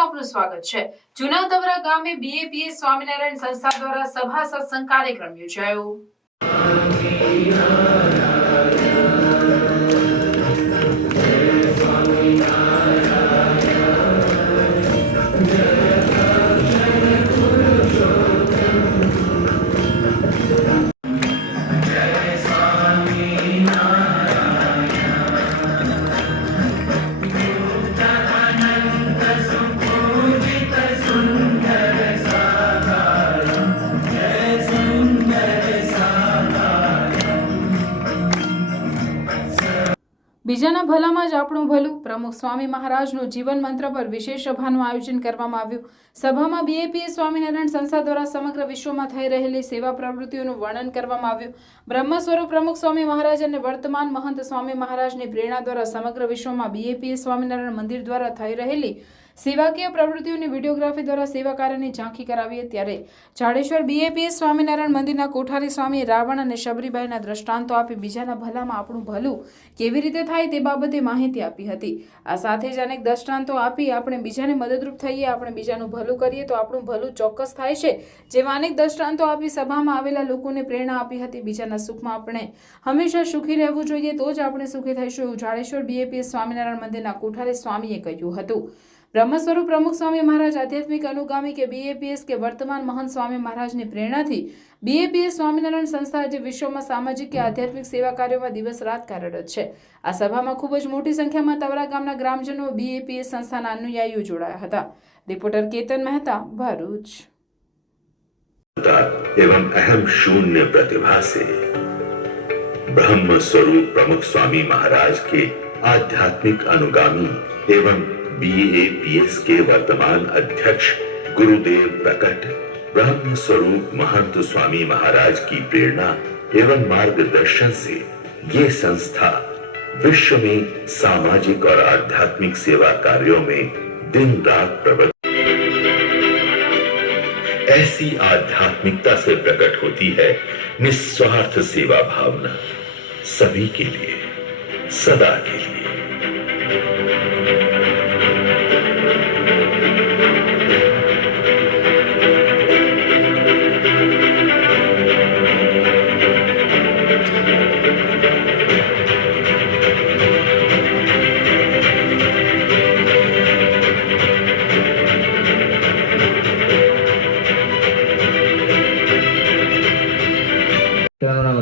ન્યૂઝમાં આપનું સ્વાગત છે। જૂના તવરા ગામે બીએપીએસ સ્વામિનારાયણ સંસ્થા દ્વારા સભા સત્સંગ કાર્યક્રમ યોજાયો। બીજાના ભલામાં જ આપણું ભલું પ્રમુખ સ્વામી મહારાજનું જીવન મંત્ર પર વિશેષ સભાનું આયોજન કરવામાં આવ્યું। સભામાં બીએપીએસ સ્વામિનારાયણ સંસ્થા દ્વારા સમગ્ર વિશ્વમાં થઈ રહેલી સેવા પ્રવૃત્તિઓનું વર્ણન કરવામાં આવ્યું। બ્રહ્મ સ્વરૂપ પ્રમુખ સ્વામી મહારાજ અને વર્તમાન મહંત સ્વામી મહારાજની પ્રેરણા દ્વારા સમગ્ર વિશ્વમાં બીએપીએસ સ્વામિનારાયણ મંદિર દ્વારા થઈ રહેલી સેવાકીય પ્રવૃત્તિઓની વિડીયોગ્રાફી દ્વારા સેવા કાર્યની ઝાંખી કરાવી। ત્યારે જાડેશ્વર બીએપીએસ સ્વામિનારાયણ મંદિરના કોઠારી સ્વામી રાવણ અને શબરીબાઈના દ્રષ્ટાંતો આપી બીજાના ભલામાં આપણું ભલું કેવી રીતે થાય તે બાબતે માહિતી આપી હતી। આ સાથે જ અનેક દ્રષ્ટાંતો આપી આપણે બીજાને મદદરૂપ થઈએ, આપણે બીજાનું ભલું કરીએ તો આપણું ભલું ચોક્કસ થાય છે જેવા અનેક દ્રષ્ટાંતો આપી સભામાં આવેલા લોકોને પ્રેરણા આપી હતી। બીજાના સુખમાં આપણે હંમેશા સુખી રહેવું જોઈએ તો જ આપણે સુખી થઈશું એવું જાડેશ્વર બીએપીએસ સ્વામિનારાયણ મંદિરના કોઠારી સ્વામીએ કહ્યું હતું। બ્રહ્મ સ્વરૂપ પ્રમુખ સ્વામી મહારાજ આધ્યાત્મિક અનુગામી કે બીએપીએસ કે વર્તમાન મહંત સ્વામી મહારાજની પ્રેરણાથી બીએપીએસ સ્વામિનારાયણ સંસ્થા આજે વિશ્વમાં સામાજિક કે આધ્યાત્મિક સેવા કાર્યોમાં દિવસ રાત કાર્યરત છે। આ સભામાં ખૂબ જ મોટી સંખ્યામાં તવરા ગામના ગ્રામજનો બીએપીએસ સંસ્થાના અનુયાયીઓ જોડાયા હતા। રિપોર્ટર કેતન મહેતા, ભરૂચ। एवं अहम शून्य प्रतिभा से ब्रह्म स्वरूप प्रमुख स्वामी महाराज के आध्यात्मिक अनुगामी एवं बीएपीएस के वर्तमान अध्यक्ष गुरुदेव प्रकट ब्रह्म स्वरूप महंत स्वामी महाराज की प्रेरणा एवं मार्गदर्शन से ये संस्था विश्व में सामाजिक और आध्यात्मिक सेवा कार्यों में दिन रात प्रवृत्त ऐसी आध्यात्मिकता से प्रकट होती है निस्वार्थ सेवा भावना सभी के लिए सदा के लिए।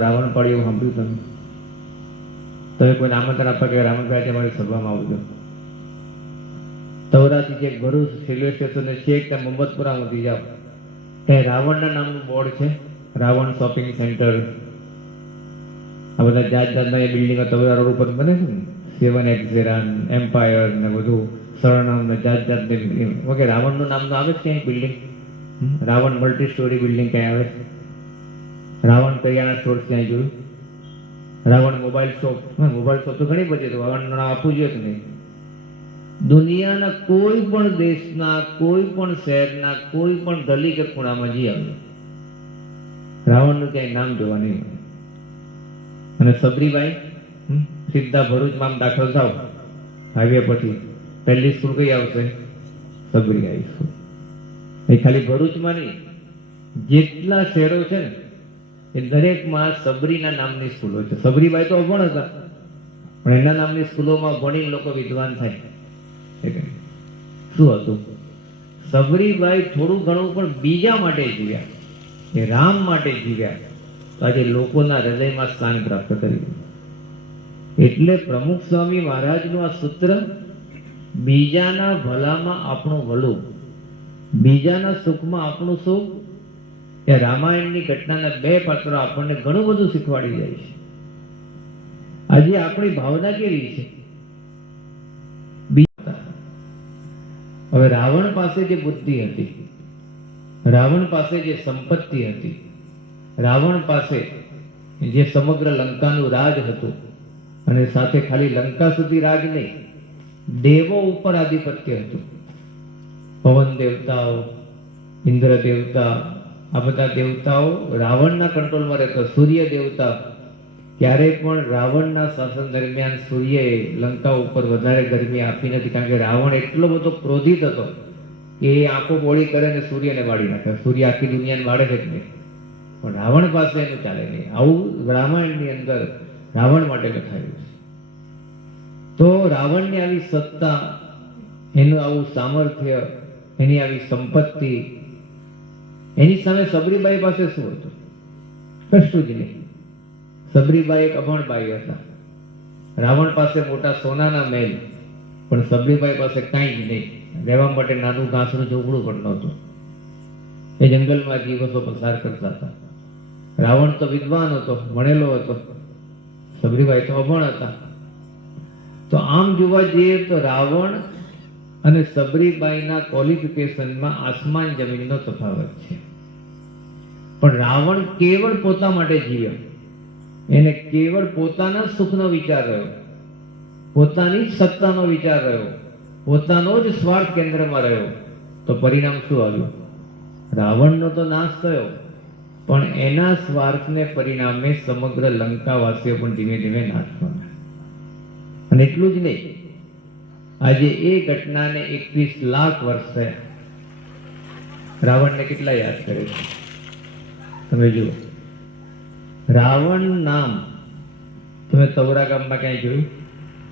રાવણ પડ્યું સાંભળ્યું તમે કોઈ આમંત્રણ આપવા કે રાવણભાઈ અમારી સભામાં આવજો। તવરાથી જે ભરૂચ રેલવે સ્ટેશન છે ત્યાં મોહમ્મદપુરા સુધી જાઓ ત્યાં રાવણના નામનું બોર્ડ છે, રાવણ શોપિંગ સેન્ટર, આ બધા જાત જાતના એ બિલ્ડિંગો તવરા રોડ ઉપર બને છે ને, 7 એક્ઝેરાન એમ્પાયર ને બધું સરનામ ને જાત જાતની વગેરે રાવણનું નામનું આવે છે ક્યાંય building? Ravan multi story building ક્યાંય આવે છે? રાવણ કરિયાણા સ્ટોર ક્યાંય જોયું? રાવણ મોબાઈલ શોપ તો ઘણી બધી રાવણનું નામ આપવું જોઈએ કે નહીં? દુનિયાના કોઈ પણ દેશના કોઈ પણ શહેરના કોઈ પણ ગલી કે ખૂણામાં જઈ આવે રાવણનું ક્યાંય નામ જોવા નહીં મળે। અને સબરીબાઈ સીધા ભરૂચમાં આમ દાખલ થાવ હાઈવે પરથી પહેલી સ્કૂલ કઈ આવશે? સબરીબાઈ સ્કૂલ। એ ખાલી ભરૂચમાં નહીં, જેટલા શહેરો છે ને એ દરેકમાં સબરીના નામની સ્કૂલો છે। સબરીબાઈ તો અભણ હતા પણ એના નામની સ્કૂલોમાં ભણી લોકો વિદ્વાન થાય। શું હતું? સબરીબાઈ થોડું ઘણું પણ બીજા માટે જીવ્યા, એ રામ માટે જીવ્યા, તો આજે લોકોના હૃદયમાં સ્થાન પ્રાપ્ત કર્યું। એટલે પ્રમુખ સ્વામી મહારાજનું આ સૂત્ર, બીજાના ભલામાં આપણું ભલું, બીજાના સુખમાં આપણું સુખ, એ રામાયણની ઘટનાના 2 પાત્રો આપણને ઘણું બધું શીખવાડી જાય છે। આજે આપણી ભાવના કેવી છે? હવે રાવણ પાસે જે બુદ્ધિ હતી, રાવણ પાસે જે સંપત્તિ હતી, રાવણ પાસે જે સમગ્ર લંકાનું રાજ હતું, અને સાથે ખાલી લંકા સુધી રાજ નહીં, દેવો ઉપર આધિપત્ય હતું। પવન દેવતાઓ, ઇન્દ્ર દેવતા, આ બધા દેવતાઓ રાવણના કંટ્રોલમાં રહેતા। સૂર્ય દેવતા ક્યારેય પણ રાવણના શાસન દરમિયાન સૂર્યએ લંકા ઉપર વધારે ગરમી આપી નથી, કારણ કે રાવણ એટલો બધો ક્રોધિત હતો કે એ આંખો બોળી કરે ને સૂર્યને વાળી નાખે. સૂર્ય આખી દુનિયાને વાળે છે જ નહીં, પણ રાવણ પાસે એનું ચાલે નહીં. આવું રામાયણની અંદર રાવણ માટે લખાયું છે. તો રાવણની આવી સત્તા, એનું આવું સામર્થ્ય, એની આવી સંપત્તિ, એની સામે સબરીબાઈ પાસે શું હતું? કશું જ નહીં. સબરીબાઈ એક અભણબાઈ હતા. રાવણ પાસે મોટા સોનાના મહેલ, પણ સબરીબાઈ પાસે કાંઈ જ નહીં. રહેવા માટે નાનું ઘાસનું ઝૂંપડું પણ નહોતું. એ જંગલમાં દિવસો પસાર કરતા હતા. રાવણ તો વિદ્વાન હતો, ભણેલો હતો, સબરીબાઈ તો અભણ હતા. તો આમ જોવા જઈએ તો રાવણ અને સબરીબાઈના ક્વોલિફિકેશનમાં આસમાન જમીનનો તફાવત છે. પણ રાવણ કેવળ પોતા માટે જીવ્યો. એને કેવળ પોતાના સુખનો વિચાર રહ્યો, પોતાની જ સત્તાનો વિચાર રહ્યો, પોતાનો જ સ્વાર્થ કેન્દ્રમાં રહ્યો. તો પરિણામ શું આવ્યું? રાવણનો તો નાશ થયો, પણ એના સ્વાર્થને પરિણામે સમગ્ર લંકાવાસીઓ પણ ધીમે ધીમે નાશ પામ્યા. અને એટલું જ નહીં, આજે એ ઘટનાને 21 લાખ વર્ષ થયા. રાવણને કેટલા યાદ કરે છે? તમે જુઓ, રાવણ નામ તમે તવરા ગામમાં ક્યાંય જોયું?